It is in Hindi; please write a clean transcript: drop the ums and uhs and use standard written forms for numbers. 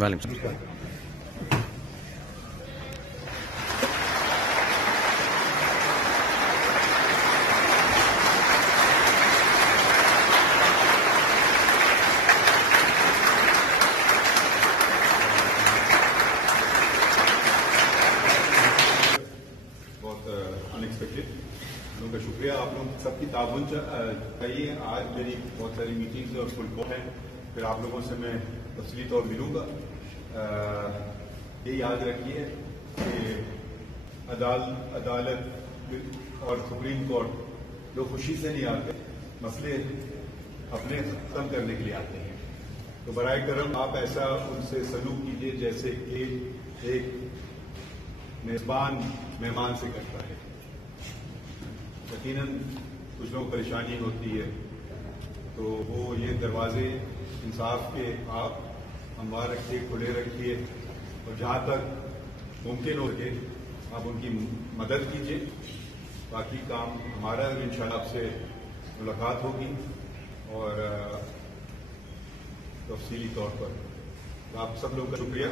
वालेकुम सलाम। अनएक्सपेक्टेड लोगों का शुक्रिया, आप लोग सबकी ताउन चाहिए। आज मेरी बहुत सारी मीटिंग्स और फुल कॉल हैं, फिर आप लोगों से मैं तफसीली तौर मिलूंगा। ये याद रखिए कि अदालत और सुप्रीम कोर्ट लोग खुशी से नहीं आते, मसले अपने खत्म करने के लिए आते हैं। तो बराए करम आप ऐसा उनसे सलूक कीजिए जैसे कि एक मेजबान मेहमान से करता है। यकीनन कुछ लोग परेशानी होती है, तो वो ये दरवाजे इंसाफ के आप हमवार रखिए, खुले रखिए, और जहाँ तक मुमकिन हो सके आप उनकी मदद कीजिए। बाकी काम हमारा इंशाअल्लाह आपसे मुलाकात होगी और तफसीली तौर पर आप सब लोग का शुक्रिया।